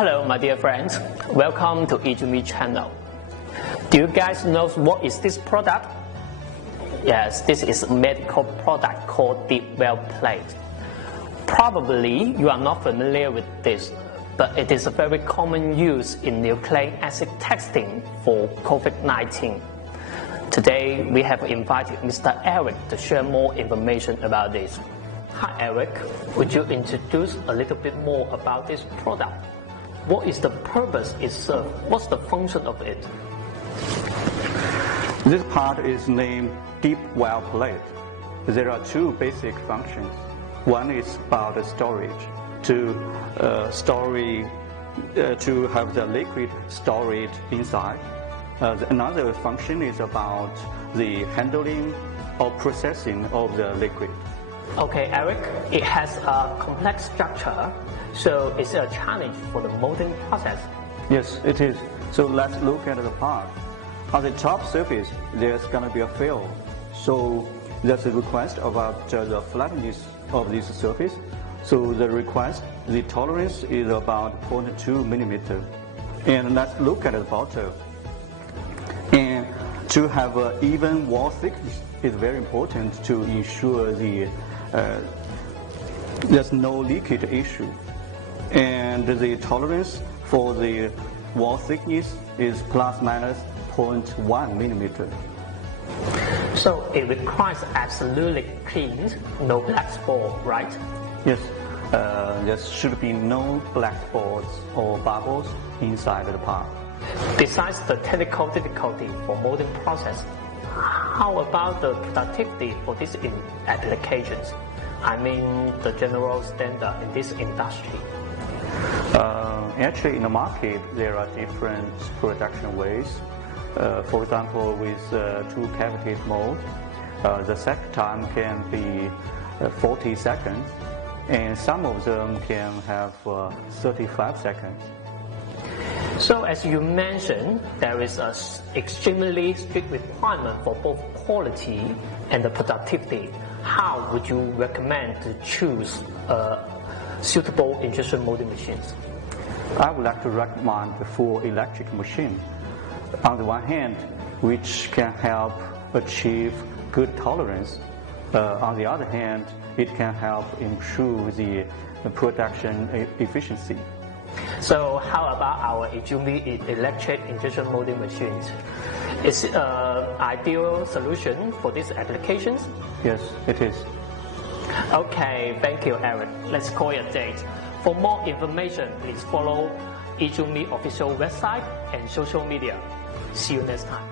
Hello my dear friends, welcome to Yizumi channel. Do you guys know what is this product? Yes, this is a medical product called deep well plate. Probably you are not familiar with this, but it is a very common use in nucleic acid testing for COVID-19. Today we have invited Mr. Eric to share more information about this. Hi Eric, would you introduce a little bit more about this product? What is the purpose it serves? What's the function of it? This part is named deep well plate. There are two basic functions. One is about the storage, to have the liquid stored inside. Another function is about the handling or processing of the liquid. Okay, Eric, it has a complex structure, so it's a challenge for the molding process. Yes, it is. So let's look at the part. On the top surface, there's going to be a fill. So there's a request about the flatness of this surface. So the tolerance is about 0.2 millimeter. And let's look at the bottom. And to have an even wall thickness is very important to ensure there's no leakage issue. And the tolerance for the wall thickness is plus minus 0.1 millimeter. So it requires absolutely clean, no black spot, right? Yes, there should be no black spots or bubbles inside the part. Besides the technical difficulty for molding process, how about the productivity for these applications? I mean the general standard in this industry. Actually, in the market, there are different production ways. For example, with two cavity mold, the cycle time can be 40 seconds, and some of them can have 35 seconds. So as you mentioned, there is an extremely strict requirement for both quality and the productivity. How would you recommend to choose suitable injection molding machines? I would like to recommend the full electric machine. On the one hand, which can help achieve good tolerance. On the other hand, it can help improve the production efficiency. So how about our Yizumi electric injection molding machines? Is it an ideal solution for these applications? Yes, it is. Okay, thank you, Eric. Let's call it a date. For more information, please follow Yizumi official website and social media. See you next time.